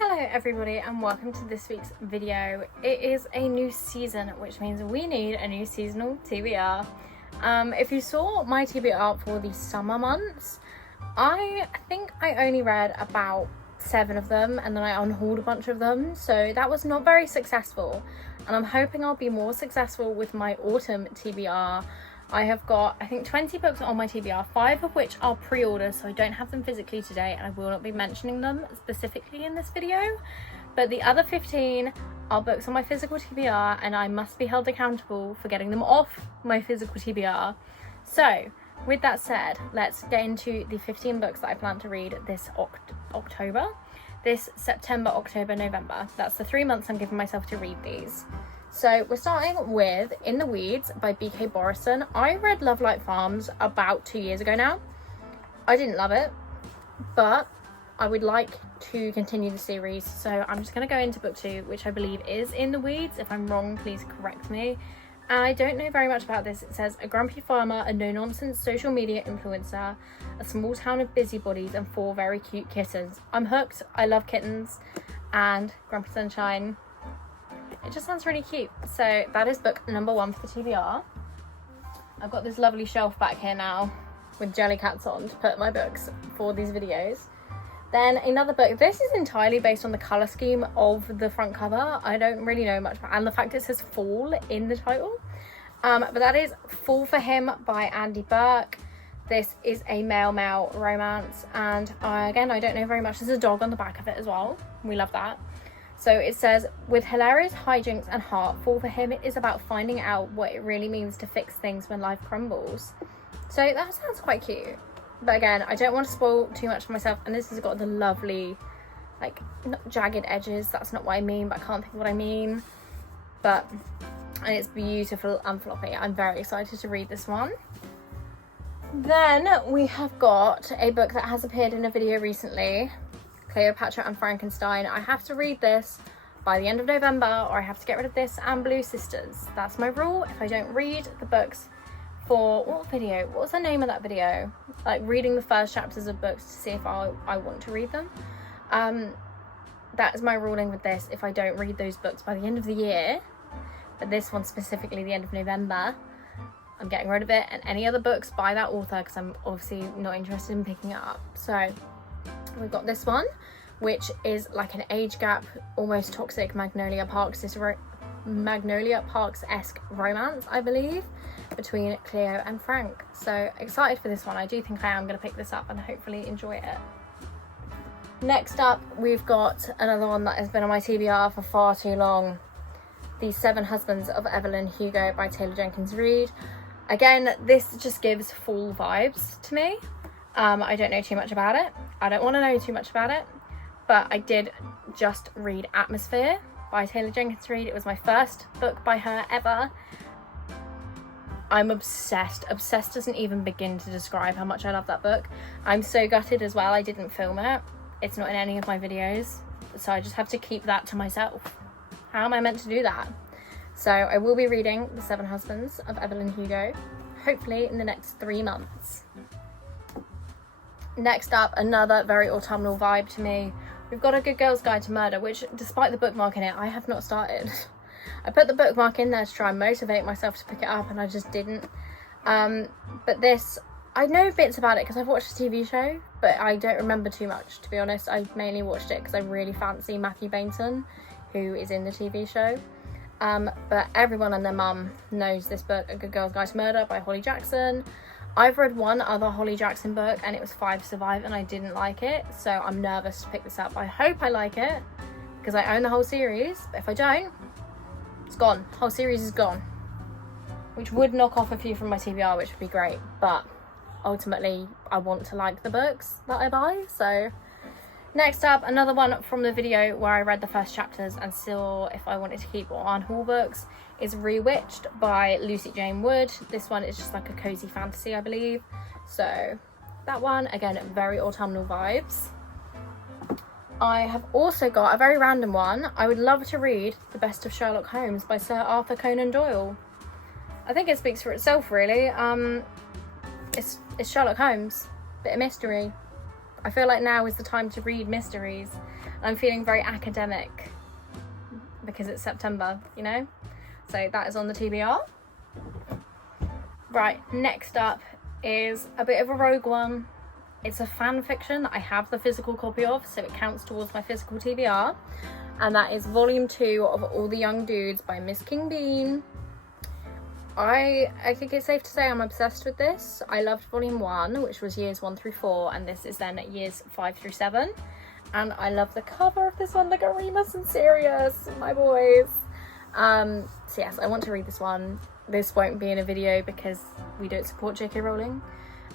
Hello everybody and welcome to this week's video. It is a new season, which means we need a new seasonal TBR. If you saw my TBR for the summer months, I think I only read about 7 of them and then I unhauled a bunch of them, so that was not very successful, and I'm hoping I'll be more successful with my autumn TBR. I have got, I think, 20 books on my TBR, 5 of which are pre-orders, so I don't have them physically today and I will not be mentioning them specifically in this video. But the other 15 are books on my physical TBR and I must be held accountable for getting them off my physical TBR. So, with that said, let's get into the 15 books that I plan to read this October. This September, October, November. That's the 3 months I'm giving myself to read these. So we're starting with In the Weeds by B.K. Borison. I read Love Light Farms about 2 years ago now. I didn't love it, but I would like to continue the series. So I'm just going to go into book 2, which I believe is In the Weeds. If I'm wrong, please correct me. I don't know very much about this. It says, a grumpy farmer, a no-nonsense social media influencer, a small town of busybodies, and 4 very cute kittens. I'm hooked. I love kittens and Grumpy Sunshine. It just sounds really cute. So that is book number 1 for the TBR. I've got this lovely shelf back here now with jelly cats on to put my books for these videos. Then another book. This is entirely based on the colour scheme of the front cover. I don't really know much about, and the fact it says fall in the title. But that is Fall for Him by Andy Burke. This is a male-male romance, and again, I don't know very much. There's a dog on the back of it as well. We love that. So it says, with hilarious hijinks and heart, Fall for Him is about finding out what it really means to fix things when life crumbles. So that sounds quite cute. But again, I don't want to spoil too much for myself. And this has got the lovely, like, not jagged edges. That's not what I mean, but I can't think of what I mean. And it's beautiful and floppy. I'm very excited to read this one. Then we have got a book that has appeared in a video recently, Cleopatra and Frankenstein. I have to read this by the end of November, or I have to get rid of this and Blue Sisters. That's my rule. If I don't read the books for, what video? What was the name of that video? Like reading the first chapters of books to see if I want to read them. That is my ruling with this. If I don't read those books by the end of the year, but this one specifically the end of November, I'm getting rid of it, and any other books by that author, because I'm obviously not interested in picking it up. So we've got this one, which is like an age gap, almost toxic Magnolia Parks-esque romance, I believe, between Cleo and Frank. So excited for this one. I do think I am going to pick this up and hopefully enjoy it. Next up, we've got another one that has been on my TBR for far too long. The 7 Husbands of Evelyn Hugo by Taylor Jenkins Reid. Again, this just gives fall vibes to me. I don't know too much about it. I don't want to know too much about it, but I did just read Atmosphere by Taylor Jenkins Reid. It was my first book by her ever. I'm obsessed. Obsessed doesn't even begin to describe how much I love that book. I'm so gutted as well I didn't film it. It's not in any of my videos, so I just have to keep that to myself. How am I meant to do that? So I will be reading The 7 Husbands of Evelyn Hugo, hopefully in the next 3 months. Next up, another very autumnal vibe to me. We've got A Good Girl's Guide to Murder, which, despite the bookmark in it, I have not started. I put the bookmark in there to try and motivate myself to pick it up, and I just didn't. But this, I know bits about it because I've watched the TV show, but I don't remember too much, to be honest. I mainly watched it because I really fancy Matthew Bainton, who is in the TV show. But everyone and their mum knows this book, A Good Girl's Guide to Murder by Holly Jackson. I've read one other Holly Jackson book and it was 5 Survive and I didn't like it, so I'm nervous to pick this up. I hope I like it because I own the whole series, but if I don't, it's gone. The whole series is gone, which would knock off a few from my TBR, which would be great, but ultimately I want to like the books that I buy. So next up, another one from the video where I read the first chapters and saw if I wanted to keep or unhaul books, is Rewitched by Lucy Jane Wood. This one is just like a cozy fantasy, I believe. So that one, again, very autumnal vibes. I have also got a very random one. I would love to read The Best of Sherlock Holmes by Sir Arthur Conan Doyle. I think it speaks for itself, really. It's Sherlock Holmes, bit of mystery. I feel like now is the time to read mysteries. I'm feeling very academic because it's September, you know? So that is on the TBR. Right, next up is a bit of a rogue one. It's a fan fiction that I have the physical copy of, so it counts towards my physical TBR. And that is volume 2 of All the Young Dudes by Miss King Bean. I think it's safe to say I'm obsessed with this. I loved volume 1, which was years 1 through 4, and this is then years 5 through 7. And I love the cover of this one. Look at Remus and Sirius, my boys. So yes, I want to read this one. This won't be in a video because we don't support JK Rowling.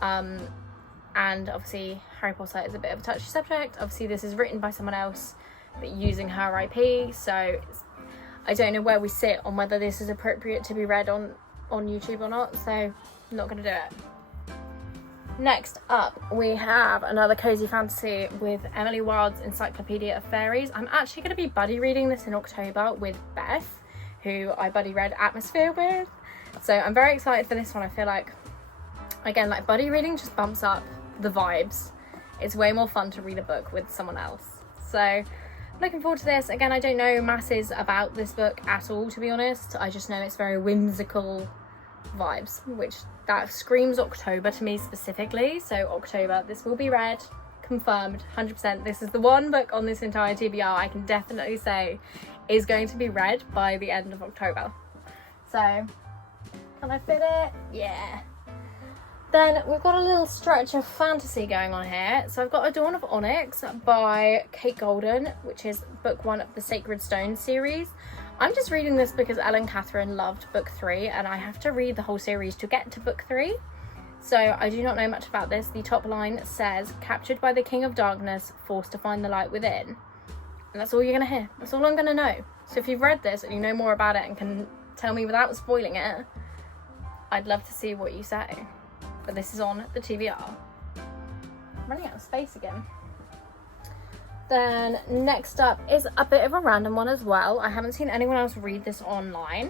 And obviously Harry Potter is a bit of a touchy subject. Obviously this is written by someone else, but using her IP. So I don't know where we sit on whether this is appropriate to be read on YouTube or not, so I'm not going to do it. Next up, we have another cozy fantasy with Emily Wilde's Encyclopedia of Fairies. I'm actually going to be buddy reading this in October with Beth, who I buddy read Atmosphere with. So I'm very excited for this one. I feel like, again, like buddy reading just bumps up the vibes. It's way more fun to read a book with someone else. So looking forward to this. Again, I don't know masses about this book at all, to be honest. I just know it's very whimsical vibes, which that screams October to me specifically. So October, this will be read, confirmed, 100%. This is the one book on this entire TBR I can definitely say is going to be read by the end of October. So, can I fit it? Yeah. Then we've got a little stretch of fantasy going on here. So I've got A Dawn of Onyx by Kate Golden, which is book 1 of the Sacred Stone series. I'm just reading this because Ellen Catherine loved book 3, and I have to read the whole series to get to book 3. So I do not know much about this. The top line says, captured by the King of Darkness, forced to find the light within. And that's all you're going to hear. That's all I'm going to know. So if you've read this and you know more about it and can tell me without spoiling it, I'd love to see what you say. But this is on the TBR. I'm running out of space again. Then next up is a bit of a random one as well. I haven't seen anyone else read this online,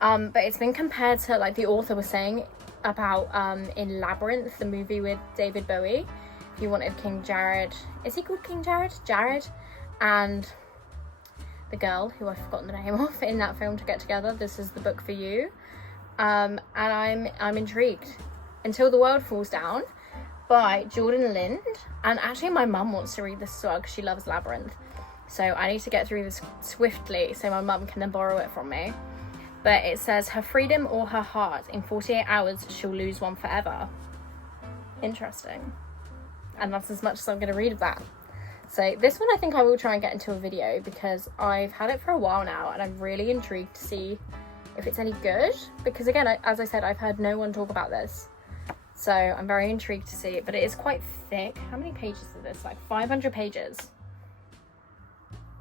but it's been compared to, like the author was saying about in Labyrinth, the movie with David Bowie. If you wanted King Jared, is he called King Jared? Jared and the girl who I've forgotten the name of in that film to get together. This is the book for you, and I'm intrigued. Until the World Falls Down by Jordan Lind. And actually my mum wants to read this as well because she loves Labyrinth. So I need to get through this swiftly so my mum can then borrow it from me. But it says, her freedom or her heart, in 48 hours she'll lose one forever. Interesting. And that's as much as I'm going to read of that. So this one I think I will try and get into a video because I've had it for a while now and I'm really intrigued to see if it's any good. Because again, as I said, I've heard no one talk about this. So I'm very intrigued to see it, but it is quite thick. How many pages is this? Like 500 pages.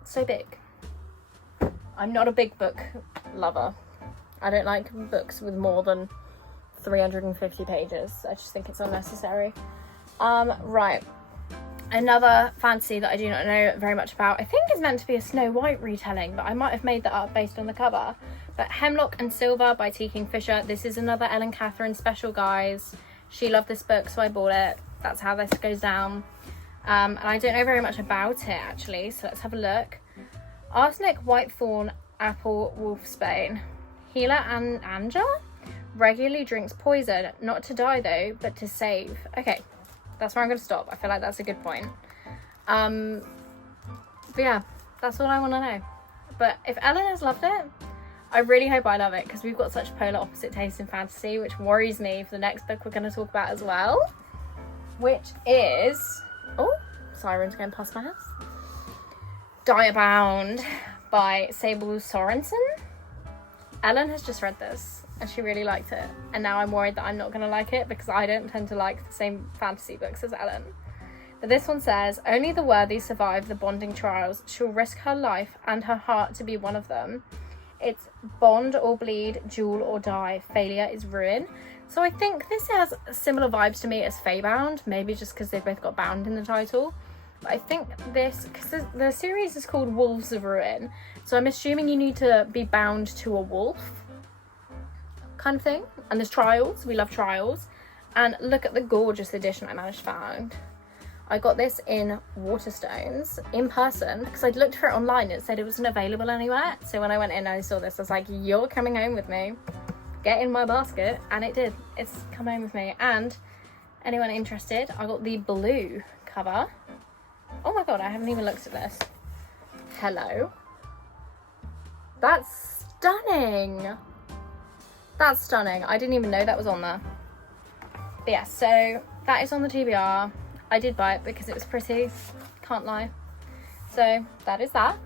So big. I'm not a big book lover. I don't like books with more than 350 pages. I just think it's unnecessary. Right. Another fantasy that I do not know very much about. I think is meant to be a Snow White retelling, but I might have made that up based on the cover. But Hemlock and Silver by T. Kingfisher. This is another Ellen Catherine special, guys. She loved this book, so I bought it. That's how this goes down. And I don't know very much about it, actually, so let's have a look. Arsenic, whitethorn, apple, wolfsbane. Healer and Anja regularly drinks poison, not to die though, but to save. Okay, that's where I'm going to stop. I feel like that's a good point. But yeah, that's all I want to know. But if Ellen has loved it, I really hope I love it, because we've got such polar opposite tastes in fantasy, which worries me for the next book we're going to talk about as well, which is, oh, sirens going past my house, Diabound by Sable Sorensen. Ellen has just read this and she really liked it, and now I'm worried that I'm not going to like it because I don't tend to like the same fantasy books as Ellen. But this one says, only the worthy survive the bonding trials. She'll risk her life and her heart to be one of them. It's bond or bleed, duel or die. Failure is ruin. So I think this has similar vibes to me as Feybound, maybe just because they've both got bound in the title. But I think this, because the series is called Wolves of Ruin, so I'm assuming you need to be bound to a wolf kind of thing. And there's trials. We love trials. And look at the gorgeous edition I managed to find. I got this in Waterstones in person because I'd looked for it online. It said it wasn't available anywhere. So when I went in and I saw this, I was like, you're coming home with me. Get in my basket. And it did. It's come home with me. And anyone interested, I got the blue cover. Oh my god, I haven't even looked at this. Hello. That's stunning. That's stunning. I didn't even know that was on there. But yeah, so that is on the TBR. I did buy it because it was pretty, can't lie. So that is that.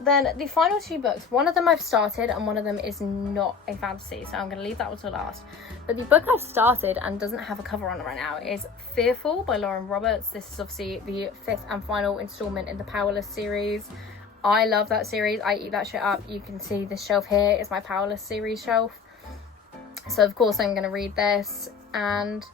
Then the final two books, one of them I've started and one of them is not a fantasy, so I'm going to leave that one till last. But the book I've started and doesn't have a cover on it right now is Fearful by Lauren Roberts. This is obviously the 5th and final installment in the Powerless series. I love that series. I eat that shit up. You can see this shelf here is my Powerless series shelf. So of course I'm going to read this, and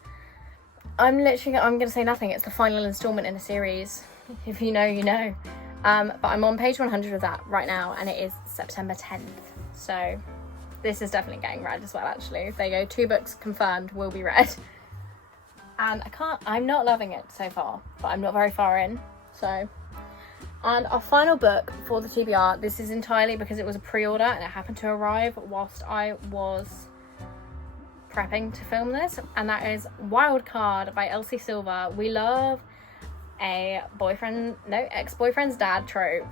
I'm going to say nothing. It's the final installment in a series. If you know, you know. But I'm on page 100 of that right now, and it is September 10th. So this is definitely getting read as well, actually. There you go, 2 books confirmed will be read. And I'm not loving it so far, but I'm not very far in, so. And our final book for the TBR, this is entirely because it was a pre-order and it happened to arrive whilst I was prepping to film this, and that is Wildcard by Elsie Silver. We love a ex-boyfriend's dad trope.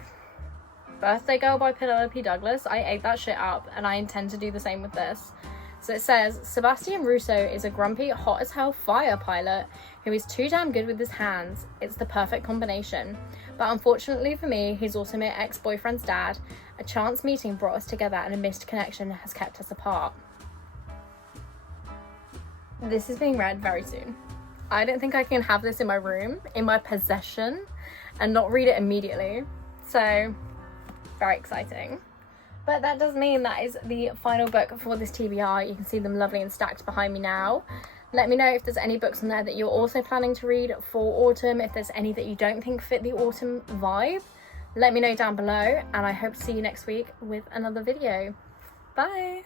Birthday Girl by Penelope Douglas. I ate that shit up, and I intend to do the same with this. So it says, Sebastian Russo is a grumpy, hot as hell fire pilot who is too damn good with his hands. It's the perfect combination. But unfortunately for me, he's also my ex-boyfriend's dad. A chance meeting brought us together, and a missed connection has kept us apart. This is being read very soon. I don't think I can have this in my room, in my possession, and not read it immediately. So, very exciting. But that does mean that is the final book for this TBR. You can see them lovely and stacked behind me now. Let me know if there's any books on there that you're also planning to read for autumn. If there's any that you don't think fit the autumn vibe, let me know down below. And I hope to see you next week with another video. Bye!